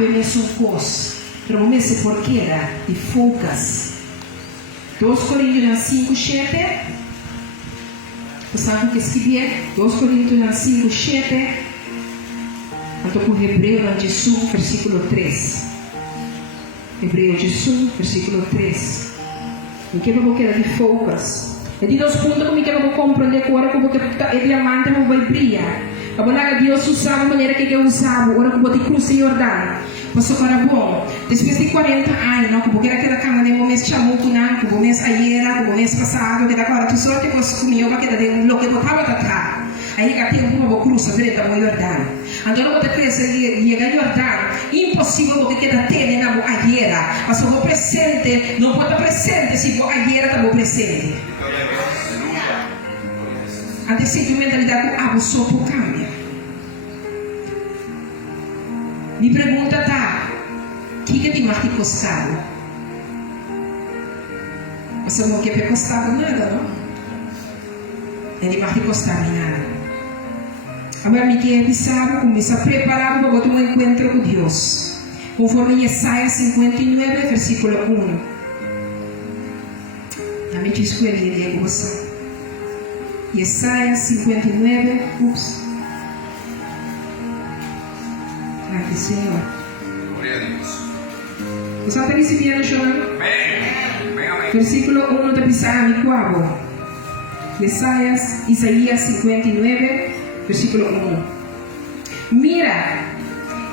cambia mesmo coisa, pero mesmo porque era de focas. 2 Coríntios 5:7. Sabe que escrever 2 Coríntios 5:7. Estou com Hebreu 11, versículo 3. Hebreu 11, versículo 3. O que eu vou querer de focas? É de 2 pontos como que eu vou compreender agora como que é diamante não vai brilhar. A bola Deus usava a maneira que eu usava, agora como de cruz e Jordão. Passou para bom. Depois de 40 anos, não, como que era aquela cama de mês chamou com não, como mês ayer, como mês passado, que agora tu só que você comeu, que era de lo que botava atrás. Aí que tem uma cruz a direita no Jordão. Então quando cresce chega a Jordão, impossível porque queda ter na ayer, mas o presente não pode presente se o ayer está o presente. Antes se mentalidade com algo só por cambia. Me pergunta tá, o que é de mais costado? Você não quer costado nada, não? É de mais costado nada. Agora me quer avisar, começa a preparar para um encontro com Deus. Conforme Isaías 59, versículo 1. A mente escolhe de goza. Isaías 59, Graças, Senhor. Glória a Deus. Você está recebendo, João? Versículo 1 da Psalm 4. Isaías 59, versículo 1. Mira,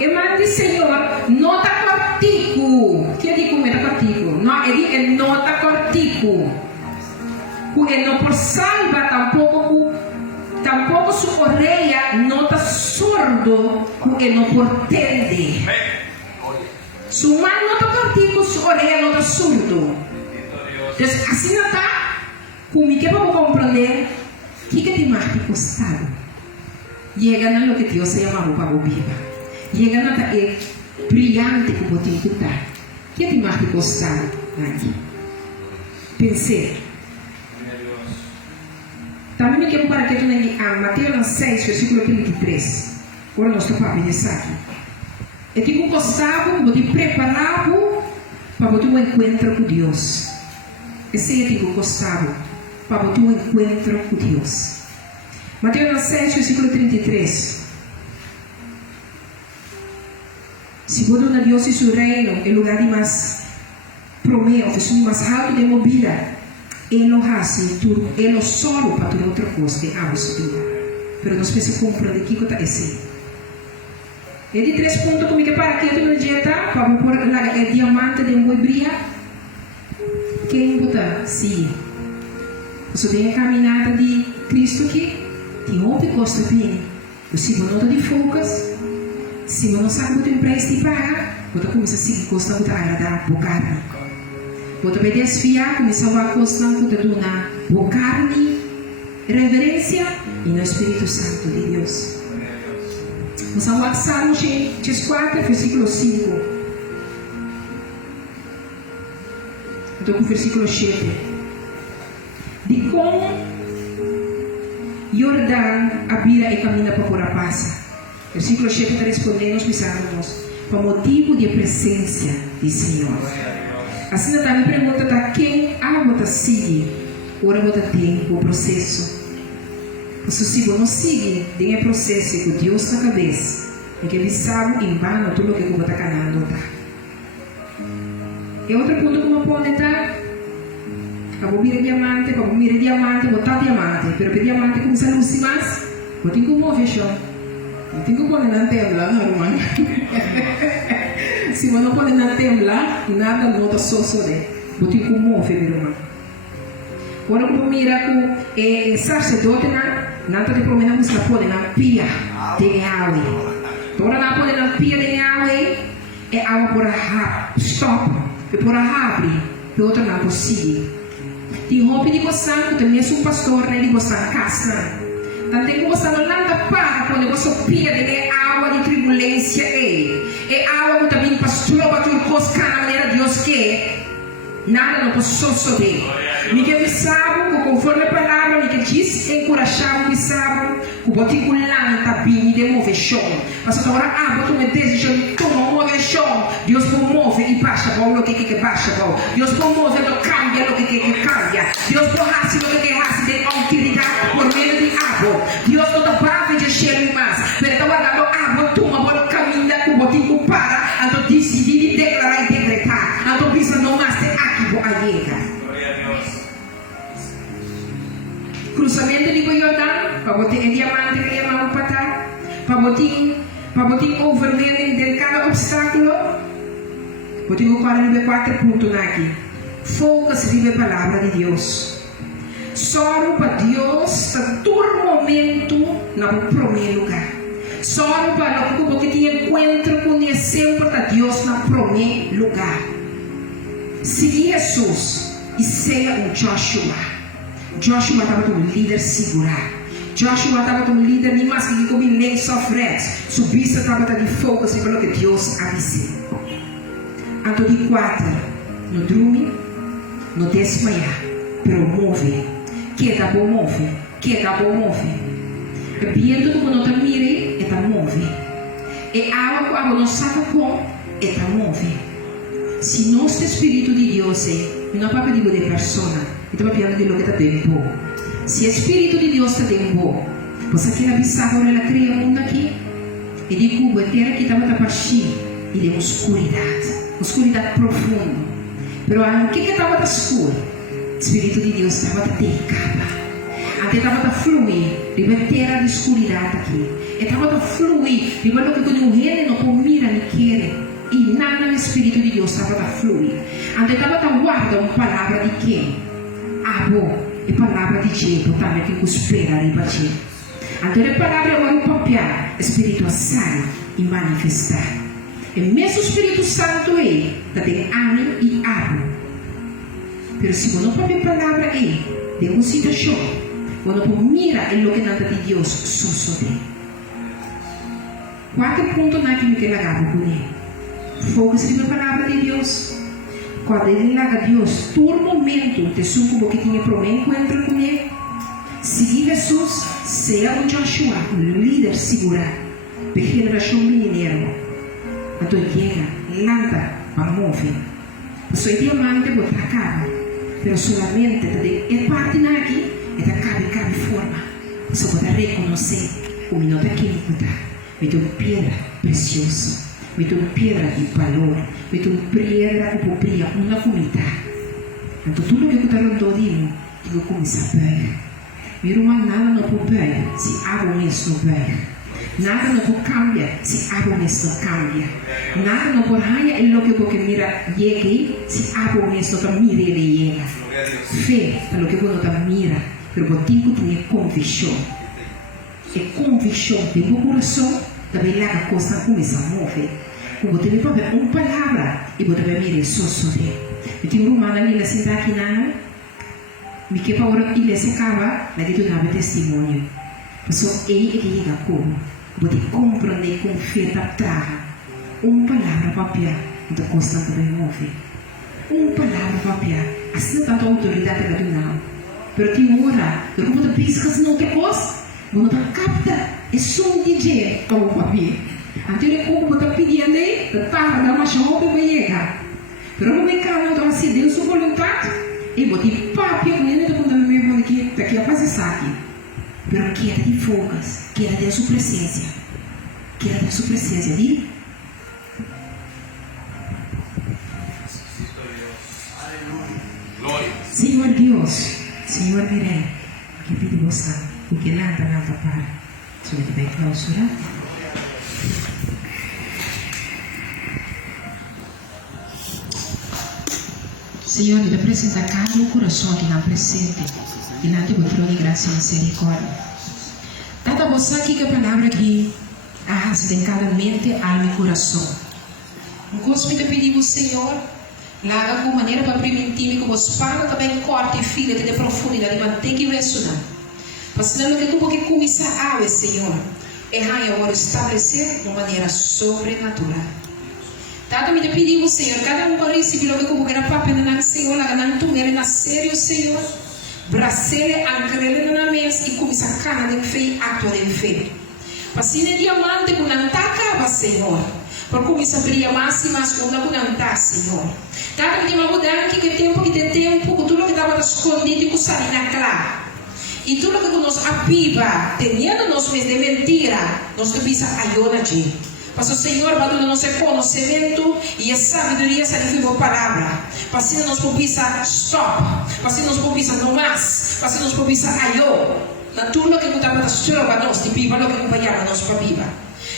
mande Senhor, nota cortico. Que digo nota cortico? Não, é nota cortico. Que não por salva tampouco sua orelha nota sordo, que não por tende. Sua mão nota cortico, sua orelha nota surdo. Então, assim não está. Como que vamos compreender que é de mais costado? Chega no que Deus chama para a vida. Chega no que é brilhante que pode escutar. Que é de mais costado? Pensei. Também me quero para que tu nem Mateus 6, versículo 33. Agora nós estamos para pensar aqui. É que o costado, vou te preparar para um encontro com Deus. Esse é o costado, para um encontro com Deus. Mateus 6, versículo 33. Segundo a Deus e seu reino, é o lugar de mais promessa, mais alto de mobília. Ele hace tudo, ele solo para tudo outra coisa que a vida. Pero nós precisamos compreender que está assim. É de 3 pontos como que para que tu não dieta para pôr o diamante de um brilha. Quem botar? Sim. Você tem a caminhada de Cristo que tem outra coisa bem. Se você não está de focas, se você não sabe o que tem preço de pagar, você começa a seguir coisa que agradar por carne. Você vai desfiar, começar a coisa que te dá por carne, reverência e no Espírito Santo de Deus. Vamos ao Salmo 4, versículo 5. Estou com o versículo 7. De como Jordão abira e caminha para por a passa. Versículo 7 está respondendo, pensamos, por motivo de presença do Senhor. Assim, a minha pergunta está: quem a você sigue? Ora, você tem o processo. Se você não sigue, tem o processo com Deus na cabeça. É que ele sabe em vão tudo o que você está canando. E outro ponto que você pode estar: vou mirar diamante, botar diamante. Mas para diamante começa a luzir mais, você tem que mover só. Não tem que pôr na tela, não, irmão. Se você não pode na tela, nada não está só de. Você tem que mover, meu irmão. Quando você mira com sacerdote, nada de problema, você pode na pia de água. Toda na pode na pia de água é água por a stop, é por a abre, e outra não consigo. Tem roupa de gostar, que também é um pastor, né, de gostar casa. Tanto que você não anda para quando você pia de água de turbulência, é água que também pastor para tu coscar na maneira de Deus que nada não posso saber. Me que sabe, conforme a palavra, me que diz, encorajava, me sabe, o boticulante bem de mover show. Mas agora, botou me desejo de tomar mover show, lo que baixa, Deus pode mover lo cambia lo que cambia. Deus pode fazer lo que hace de autoridade por meio de água. Deus não dá para de cheiro mais. Pero está guardando água, toma por caminho com o botico para, então decidir declarar e decretar. Então pensa não mais de aqui vou a cruzamento de Jordão, para botar diamante que é mal patar, para botar overwhelming de cada obstáculo. Botar o 4 pontos aqui. Foca-se na palavra de Deus. Só para Deus, está todo momento no primeiro lugar. Só para o que tem encontro com Ele sempre para Deus no primeiro lugar. Seguir Jesus e ser Joshua. Joshua estava um líder segurar. Joshua estava um líder nem mais que como nem sofrer. Subisse estava de fogo se pelo que Deus avise. Anto de 4, não dorme, não desmaiar, pero move. Queda bom move, queda bom move. E viento como não te mire, está move. E água que água não sabe como, está move. Se nosso Espírito de Deus não é para pedir de persona. Então, piano de lo que está dentro. Se o Espírito de Deus está dentro, você quer avisar agora ela cria o mundo aqui? E de cubo, a terra que estava tapachim, e de oscuridade profunda. Mas o que estava escuro? O Espírito de Deus estava delicado. Até estava fluir, de uma terra de escuridade aqui. Estava fluir, de uma que quando o rei não pode mirar nem querer. E nada no Espírito de Deus estava fluir. Até estava guardando uma palavra de quem? E palavra de Deus também que espera e bater. Então a palavra agora o papel, Espírito Santo e manifestar. E mesmo o Espírito Santo tem ânimo e água. Mas se você não pode palavra de uma situação, você não pode mirar em lo que nada de Deus sucede. 4 pontos na que me quer lagar com ele. Foca-se na palavra de Deus. Quando ele laga Deus, todo momento, te suco que tinha para mim, encontra com ele. Seguir Jesus, seja um Joshua, um líder segura, para a geração mineira. Então chega, lanta, para mover. Só é diamante, botar a cara, mas solamente é parte aqui, é da cabe forma. Você pode reconhecer o minuto aqui no botar, mas uma pedra preciosa. Meto pedra de valor, meto pedra que popria uma comida. Então tudo que eu estou todinho, eu começo a ver. Meu irmão, nada não pode ver se água nisso não ver. Nada não pode cambiar se água nisso não cambia. Nada não pode ganhar em lo que você mira llegue se água nisso não mira ele llega. Fé é lo que você não mira, mas você tem que ter convicção. E convicção de meu coração também lá a coisa começa a mover. Como tem uma palavra e você vai mirar só sobre. Eu tenho uma irmã ali sentada aqui na me que para ora ele se acaba, na que tu dá testemunho. Mas ele que chega como você compreende com fé da terra. Uma palavra papel então constante vai mover. Uma palavra papel assim não tanta autoridade que tu não. Mas tem hora, como você pensa em outra coisa, você capta é só um DJ como papel. Então ele como você pedindo aí, tá, dá uma chama para chegar. Mas como é que ela assim Deus sua vontade? E vou ter papel com ele, quando eu me vou daqui a fazer saque. Mas queda de focas, queda de sua presença, queda de sua presença, viu? Senhor Deus, Senhor Mirei, que pedi você, porque nada para. Só que vai clausurar. Senhor, te apresenta cada um coração aqui na presente, e na tua trono de graça e misericórdia. Dada você aqui que a palavra que arrasa em cada mente, alma e coração. Um gosto te pedimos, Senhor, laga com maneira para permitir que você para também corte e fila de profundidade, mantenha que mencionar. Passando que tu pode começar a Senhor, errar e agora estabelecer de uma maneira sobrenatural. Dada me pedimos, Senhor, cada um para receber o que como era papel na Senhor, lá na tumera na sério, Senhor. Bracele, ancrele na mesa e começa a cana de fé, ato de fé. Passine diamante com não acaba, Senhor. por começar a brilhar mais e mais com a conta, Senhor. Cada dia mudar que tempo que tem tempo, que tudo que estava escondido que sai na clara. E tudo que nos aviva, tendo nos mês de mentira, nós devemos ajudar a gente. Mas o Senhor vai dar nosso conhecimento e a sabedoria significa a palavra. Para assim nós podemos stop, para assim nós podemos não mais, para assim nós podemos ajudar. Na tudo que está para para nós, de viva, o que acompanhava nós para viva.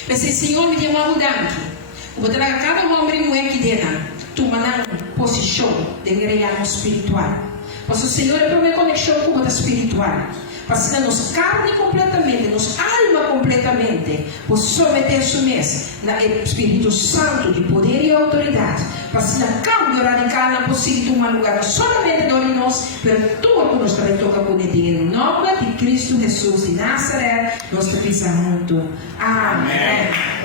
Mas o Senhor me deu uma mudança. Vou dar a cada homem e mulher que dentro, tomar posição de guerrear espiritual. Mas o Senhor é para uma conexão com o espiritual. Para nos carne completamente, nos alma completamente, por someter-se no Espírito Santo de poder e autoridade. Para um cambio radical na possibilidade de um lugar, não somente de nós, mas tudo que nós também toca com ele. Em nome de Cristo Jesus de Nazaré, nós te pisamos junto. Amém.